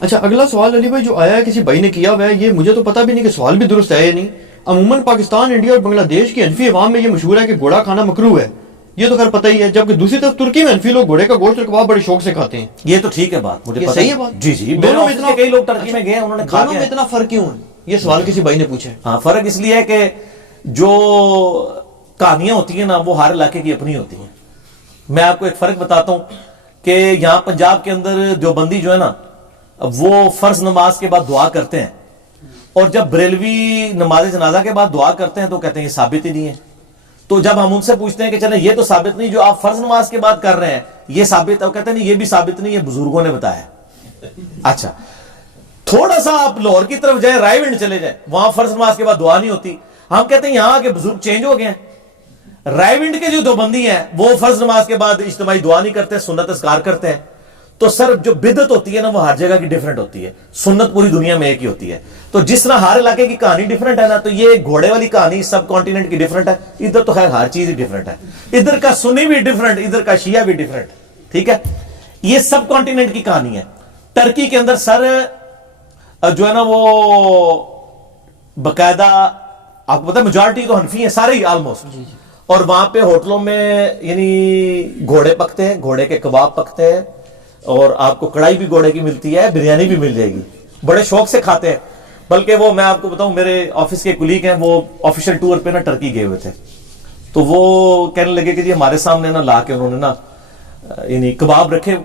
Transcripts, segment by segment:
اچھا اگلا سوال علی بھائی جو آیا ہے کسی بھائی نے کیا ہوا ہے، یہ مجھے تو پتہ بھی نہیں کہ سوال بھی درست ہے یا نہیں. عموماً پاکستان، انڈیا اور بنگلہ دیش کی حنفی عوام میں یہ مشہور ہے کہ گھوڑا کھانا مکروہ ہے، یہ تو خیر پتہ ہی ہے، جبکہ دوسری طرف ترکی میں حنفی لوگ گھوڑے کا گوشت اور کباب بڑے شوق سے کھاتے ہیں. یہ تو ٹھیک ہے بات، مجھے یہ پتہ صحیح ہے بات. جی جی، دونوں میں اتنا کئی لوگ ترکی میں گئے ہیں، انہوں نے کھا دونوں میں اتنا فرق کیوں ہے؟ یہ سوال کسی بھائی نے پوچھا ہے. ہاں، فرق اس لیے ہے کہ جو کہانیاں ہوتی ہیں نا وہ ہر علاقے کی اپنی ہوتی ہیں. میں آپ کو ایک فرق بتاتا ہوں کہ یہاں پنجاب کے اندر دیوبندی جو ہے نا وہ فرض نماز کے بعد دعا کرتے ہیں، اور جب بریلوی نماز جنازہ کے بعد دعا کرتے ہیں تو کہتے ہیں یہ ثابت ہی نہیں ہے. تو جب ہم ان سے پوچھتے ہیں کہ چلیں یہ تو ثابت نہیں جو آپ فرض نماز کے بعد کر رہے ہیں یہ ثابت ہے، وہ کہتے ہیں نہیں یہ بھی ثابت نہیں، یہ بزرگوں نے بتایا. اچھا تھوڑا سا آپ لاہور کی طرف جائیں، رائے ونڈ چلے جائیں، وہاں فرض نماز کے بعد دعا نہیں ہوتی. ہم کہتے ہیں یہاں کے بزرگ چینج ہو گئے ہیں. رائے ونڈ کے جو دیوبندی ہیں وہ فرض نماز کے بعد اجتماعی دعا نہیں کرتے، سنت اذکار کرتے ہیں. تو سر جو بدعت ہوتی ہے نا وہ ہر جگہ کی ڈیفرنٹ ہوتی ہے، سنت پوری دنیا میں ایک ہی ہوتی ہے. تو جس طرح ہر علاقے کی کہانی ڈیفرنٹ ہے نا، تو یہ گھوڑے والی کہانی سب کانٹیننٹ کی ڈیفرنٹ ہے. ادھر تو خیر ہر چیز ہی ڈیفرنٹ ہے، ادھر کا سنی بھی ڈیفرنٹ، ادھر کا شیعہ بھی ڈیفرنٹ. ٹھیک ہے، یہ سب کانٹیننٹ کی کہانی ہے. ٹرکی کے اندر سر جو ہے نا وہ باقاعدہ آپ کو پتا میجارٹی تو حنفی ہیں سارے ہی آلموسٹ، اور وہاں پہ ہوٹلوں میں یعنی گھوڑے پکتے ہیں، گھوڑے کے کباب پکتے ہیں، اور آپ کو کڑھائی بھی گھوڑے کی ملتی ہے، بریانی بھی مل جائے گی، بڑے شوق سے کھاتے ہیں. بلکہ وہ میں آپ کو بتاؤں میرے آفس کے کلیگ ہیں، وہ آفیشل ٹور پہ نا ٹرکی گئے ہوئے تھے، تو وہ کہنے لگے کہ جی ہمارے سامنے نا لا کے انہوں نے نا یعنی کباب رکھے.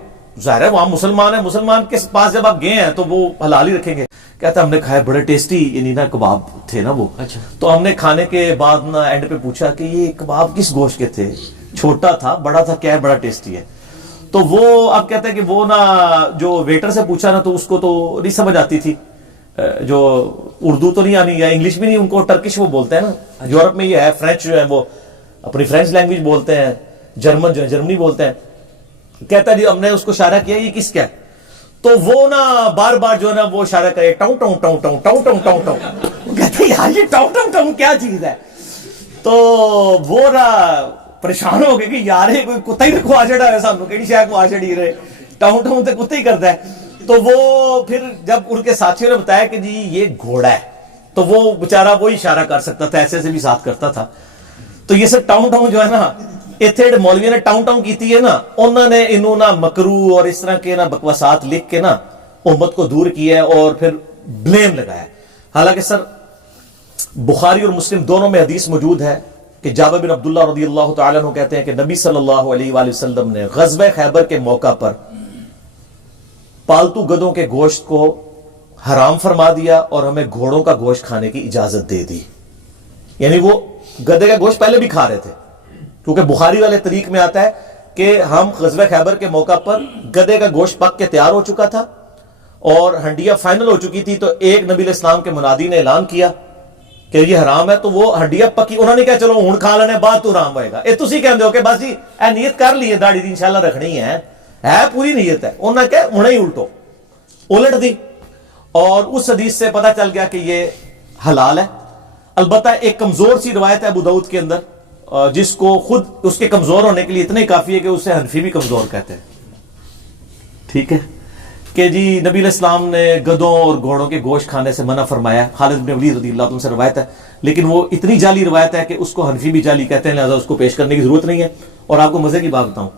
ظاہر ہے وہاں مسلمان ہیں، مسلمان کے پاس جب آپ گئے ہیں تو وہ حلال ہی رکھیں گے. کہتا ہم نے کھایا بڑے ٹیسٹی یعنی نا کباب تھے نا وہ. اچھا. تو ہم نے کھانے کے بعد نا اینڈ پہ پوچھا کہ یہ کباب کس گوشت کے تھے، چھوٹا تھا بڑا تھا کیا ہے، بڑا ٹیسٹی ہے. تو وہ اب کہتے ہیں کہ وہ نا جو ویٹر سے پوچھا نا تو اس کو تو نہیں سمجھ آتی تھی، جو اردو تو نہیں آنی یا انگلش بھی نہیں، ان کو ٹرکش وہ بولتے ہیں نا، یورپ میں یہ ہے. فرینچ جو ہے وہ اپنی فرینچ لینگویج بولتے ہیں، جرمن جو ہے جرمنی بولتے ہیں. کہتا ہے جی ہم نے اس کو اشارہ کیا یہ کس کا ہے، تو وہ نا بار بار جو ہے نا وہ اشارہ کرے ٹاؤں ٹاؤں ٹاؤں ٹاؤں ٹاؤں ٹاؤں ٹاؤں ٹاؤں. کہتے ہیں یار یہ ٹاؤں ٹاؤں ٹاؤں کیا چیز ہے. تو وہ نا پریشان ہو گئے کہ یار یہ کوئی کتا ہی رکھوا چڑھا ہے سانو کہڑی شاید کو آ چڑھی رہے، ٹاؤں ٹاؤں تے کتا ہی کرتا ہے. تو وہ پھر جب ان کے ساتھیوں نے بتایا کہ جی یہ گھوڑا ہے، تو وہ بیچارہ وہی اشارہ کر سکتا تھا، ایسے سے بھی ساتھ کرتا تھا. تو یہ سب ٹاؤں ٹاؤں جو ہے نا اتنے مولوی نے ٹاؤں ٹاؤں کیتی ہے نا، انہوں نے انہوں نا مکرو اور اس طرح کے نا بکواسات لکھ کے نا امت کو دور کیا ہے اور پھر بلیم لگایا. حالانکہ سر بخاری اور مسلم دونوں میں حدیث موجود ہے کہ جابر بن عبداللہ رضی اللہ تعالیٰ عنہ کہتے ہیں کہ نبی صلی اللہ علیہ وآلہ وسلم نے غزوہ خیبر کے موقع پر پالتو گدوں کے گوشت کو حرام فرما دیا اور ہمیں گھوڑوں کا گوشت کھانے کی اجازت دے دی. یعنی وہ گدے کا گوشت پہلے بھی کھا رہے تھے، کیونکہ بخاری والے طریق میں آتا ہے کہ ہم غزوہ خیبر کے موقع پر گدے کا گوشت پک کے تیار ہو چکا تھا اور ہنڈیا فائنل ہو چکی تھی، تو ایک نبی علیہ السلام کے منادی نے اعلان کیا کہ یہ حرام ہے، تو وہ ہنڈیا پکی، انہوں نے کہا چلو ہن کھا لینے بعد تو حرام ہوئے گا. اے تسی کہندے ہو کہ بس جی اے نیت کر لی ہے داڑھی دی انشاءاللہ رکھنی ہے پوری نیت ہے. انہوں نے کہا ہنے ہی الٹو الٹ دی، اور اس حدیث سے پتہ چل گیا کہ یہ حلال ہے. البتہ ایک کمزور سی روایت ہے ابو داؤد کے اندر جس کو خود اس کے کمزور ہونے کے لیے اتنا ہی کافی ہے کہ اسے حنفی بھی کمزور کہتے ہیں. ٹھیک ہے کہ جی نبی علیہ السلام نے گدوں اور گھوڑوں کے گوشت کھانے سے منع فرمایا. خالد بن ولید رضی اللہ عنہ سے روایت ہے، لیکن وہ اتنی جعلی روایت ہے کہ اس کو حنفی بھی جعلی کہتے ہیں، لہذا اس کو پیش کرنے کی ضرورت نہیں ہے. اور آپ کو مزے کی بات بتاؤں،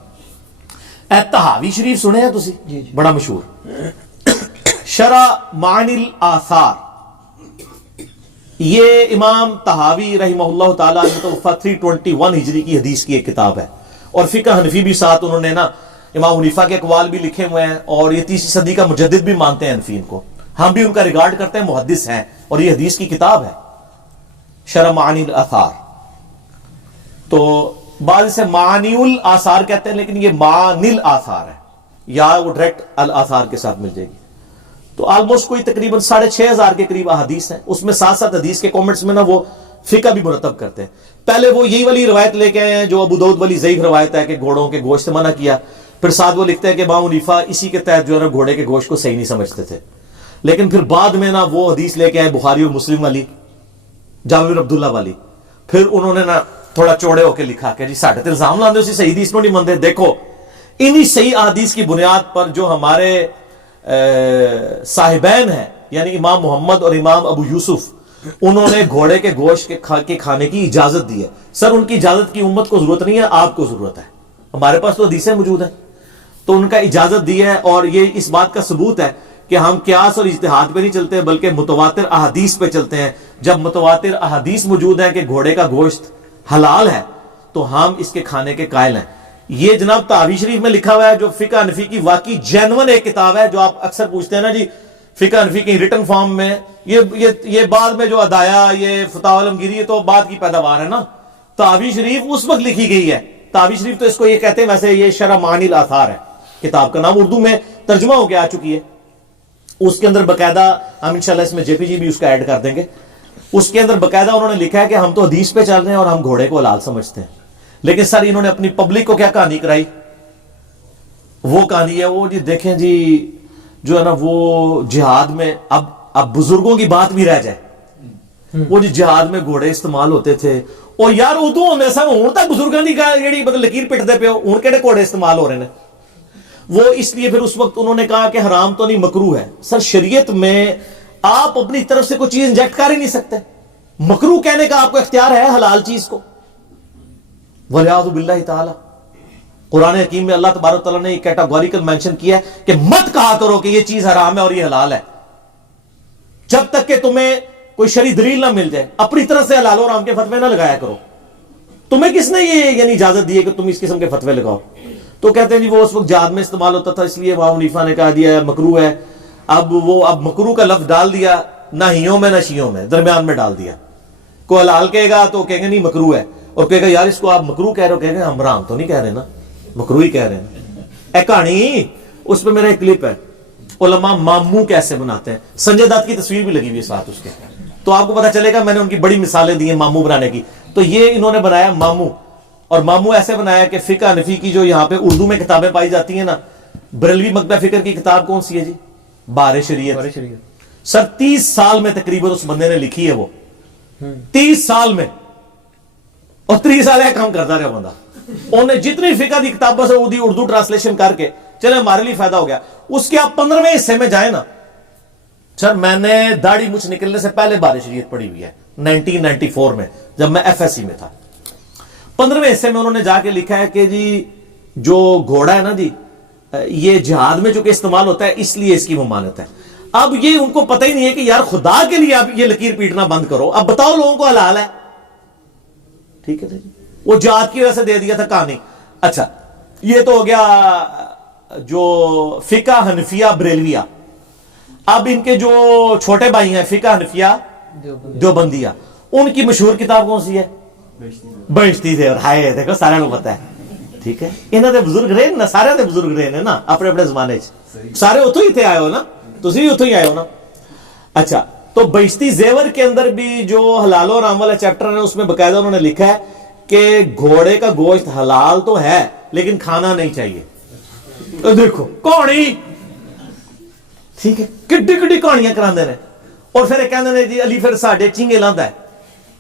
طحاوی شریف سنے ہیں تسی؟ بڑا مشہور شرح معانی الاثار، یہ امام طحاوی رحمہ اللہ تعالیٰ متوفی 321 ہجری کی حدیث کی ایک کتاب ہے، اور فقہ حنفی بھی ساتھ انہوں نے نا امام حنیفہ کے اقوال بھی لکھے ہوئے ہیں، اور یہ 30 صدی کا مجدد بھی مانتے ہیں حنفیین کو. ہم بھی ان کا ریگارڈ کرتے ہیں، محدث ہیں، اور یہ حدیث کی کتاب ہے شرح معانی الاثار. تو بعض اسے معانی الاثار کہتے ہیں، لیکن یہ معانی الاثار ہے، یا وہ ڈائریکٹ الاثار کے ساتھ مل جائے گی. تو آلموسٹ کوئی تقریباً 6,500 کے قریب احادیث ہیں، اس میں ساتھ ساتھ حدیث کے کامنٹس میں نا وہ فقہ بھی مرتب کرتے ہیں. پہلے وہ یہی والی روایت لے کے آئے ہیں جو ابو داؤد والی ضعیف روایت ہے کہ گھوڑوں کے گوشت سے منع کیا، پھر ساتھ وہ لکھتے ہیں کہ امام حنیفہ اسی کے تحت جو ہے نا گھوڑے کے گوشت کو صحیح نہیں سمجھتے تھے. لیکن پھر بعد میں نا وہ حدیث لے کے آئے بخاری اور مسلم والی، جابر بن عبداللہ والی، پھر انہوں نے نا تھوڑا چوڑے ہو کے لکھا کہ جی ساڈے تے الزام لاندے اسی صحیح حدیث نو نہیں مندے. دیکھو انہی صحیح احادیث کی بنیاد پر جو ہمارے صاحبین ہیں یعنی امام محمد اور امام ابو یوسف, انہوں نے گھوڑے کے گوشت کے کھانے کی اجازت دی ہے. سر ان کی اجازت کی امت کو ضرورت نہیں ہے, آپ کو ضرورت ہے. ہمارے پاس تو حدیثیں موجود ہیں, تو ان کا اجازت دی ہے. اور یہ اس بات کا ثبوت ہے کہ ہم قیاس اور اجتہاد پہ نہیں چلتے بلکہ متواتر احادیث پہ چلتے ہیں. جب متواتر احادیث موجود ہیں کہ گھوڑے کا گوشت حلال ہے تو ہم اس کے کھانے کے قائل ہیں. یہ جناب تحوی شریف میں لکھا ہوا ہے, جو فقہ حنفی کی واقعی جینون ایک کتاب ہے. جو آپ اکثر پوچھتے ہیں نا جی فقہ حنفی کی ریٹن فارم میں, یہ بعد میں جو ادایا, یہ فتاوی علمگیری, یہ تو بعد کی پیداوار ہے نا. تحوی شریف اس وقت لکھی گئی ہے. تحوی شریف تو اس کو یہ کہتے ہیں, ویسے یہ شرح معانی الاثار ہے کتاب کا نام, اردو میں ترجمہ ہو کے آ چکی ہے. اس کے اندر باقاعدہ ہم انشاءاللہ اس میں جے پی جی بھی اس کا ایڈ کر دیں گے. اس کے اندر باقاعدہ انہوں نے لکھا ہے کہ ہم تو حدیث پہ چل رہے ہیں اور ہم گھوڑے کو حلال سمجھتے ہیں. لیکن سر انہوں نے اپنی پبلک کو کیا کہانی کرائی, وہ کہانی ہے وہ جی دیکھیں جی جو ہے نا وہ جہاد میں اب بزرگوں کی بات بھی رہ جائے, وہ جی جہاد میں گھوڑے استعمال ہوتے تھے. اور یار ادو ہونے سن ہوں تک بزرگوں کی جیڑی مطلب لکیر پٹتے پہ ہوں کہڑے گھوڑے استعمال ہو رہے ہیں. وہ اس لیے پھر اس وقت انہوں نے کہا کہ حرام تو نہیں مکروہ ہے. سر شریعت میں آپ اپنی طرف سے کوئی چیز انجیکٹ کر ہی نہیں سکتے. مکروہ کہنے کا آپ کو اختیار ہے حلال چیز کو. وَلِعَاذُ بِاللَّهِ تعالی قرآن حکیم میں اللہ تبارک تعالیٰ نے ایک کیٹاگوریکل مینشن کیا ہے کہ مت کہا کرو کہ یہ چیز حرام ہے اور یہ حلال ہے جب تک کہ تمہیں کوئی شرعی دلیل نہ مل جائے. اپنی طرح سے حلال اور حرام کے فتوے نہ لگایا کرو. تمہیں کس نے یہ یعنی اجازت دی ہے کہ تم اس قسم کے فتوے لگاؤ؟ تو کہتے ہیں جی وہ اس وقت جہاد میں استعمال ہوتا تھا اس لیے امام حنیفہ نے کہا دیا ہے مکروہ ہے. اب مکروہ کا لفظ ڈال دیا, نہ ہیوں میں نہ شیوں میں, درمیان میں ڈال دیا. کوئی حلال کہے گا تو کہیں گے نہیں مکروہ ہے, اور کہے گا یار اس کو آپ مکروہ کہہ رہے ہو, کہیں گے ہم حرام تو نہیں کہہ رہے نا, مکروہ ہی کہہ رہے ہیں. اے کہانی اس پہ میرا ایک کلپ ہے, علماء مامو کیسے بناتے ہیں. سنجے دت کی تصویر بھی لگی ہوئی ہے ساتھ اس کے, تو آپ کو پتہ چلے گا میں نے ان کی بڑی مثالیں دی ہیں مامو بنانے کی. تو یہ انہوں نے بنایا مامو, اور مامو ایسے بنایا کہ فقہ حنفی کی جو یہاں پہ اردو میں کتابیں پائی جاتی ہیں نا, بریلوی مکتبہ فکر کی کتاب کون سی ہے جی, بار شریعت. سر 30 سال میں تقریباً اس بندے نے لکھی ہے, وہ 30 سال میں, اور 30 سال ہے کام کرتا رہا بندہ. انہیں جتنی فقہ دی کتابوں سے اردو ٹرانسلیشن کر کے چلے ہمارے لیے فائدہ ہو گیا. اس کے آپ 15ویں حصے میں جائیں نا, سر میں نے داڑھی مجھ نکلنے سے پہلے بار شریعت پڑھی ہوئی ہے 1994 میں جب میں ایف ایس سی میں تھا. 15ویں حصے میں انہوں نے جا کے لکھا ہے کہ جی جو گھوڑا ہے نا جی, یہ جہاد میں جو کہ استعمال ہوتا ہے اس لیے اس کی ممانعت ہے. اب یہ ان کو پتہ ہی نہیں ہے کہ یار خدا کے لیے آپ یہ لکیر پیٹنا بند کرو, اب بتاؤ لوگوں کو حلال ہے. ٹھیک ہے جی, وہ جہاد کی وجہ سے دے دیا تھا کہانی. اچھا یہ تو ہو گیا جو فقہ حنفیہ بریلویہ. اب ان کے جو چھوٹے بھائی ہیں فقہ حنفیہ دیوبندیہ, ان کی مشہور کتاب کون سی ہے, بہشتی زیور. ہائے دیکھو سارے کو پتہ ہے. ٹھیک ہے, انہاں دے بزرگ رہے نا, سارے دے بزرگ رہے نا اپنے اپنے زمانے چ, سارے اتوں ہی تھے آئے ہو نا, تسی بھی اتوں ہی آئے ہو نا. اچھا تو بہشتی زیور کے اندر بھی جو حلال اور حرام والا چیپٹر ہے اس میں باقاعدہ انہوں نے لکھا ہے کہ گھوڑے کا گوشت حلال تو ہے لیکن کھانا نہیں چاہیے. دیکھو کہانی, ٹھیک ہے, کڈی کڈی کہانیاں کراندے نے. اور پھر کہندے نے جی علی پھر ساڈے چینگے لاندا ہے.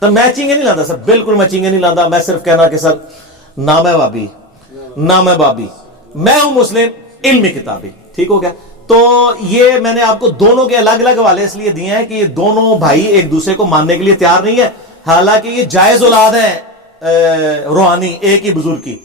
تو میں چینگے نہیں لاندا سر, بالکل میں چینگے نہیں لاندا. میں صرف کہنا کہ سر نہ میں بابی نہ میں بابی, میں ہوں مسلم علمی کتابی. ٹھیک ہو گیا. تو یہ میں نے آپ کو دونوں کے الگ الگ حوالے اس لیے دیے ہیں کہ یہ دونوں بھائی ایک دوسرے کو ماننے کے لیے تیار نہیں ہے, حالانکہ یہ جائز اولاد ہے روحانی ایک ہی بزرگ کی.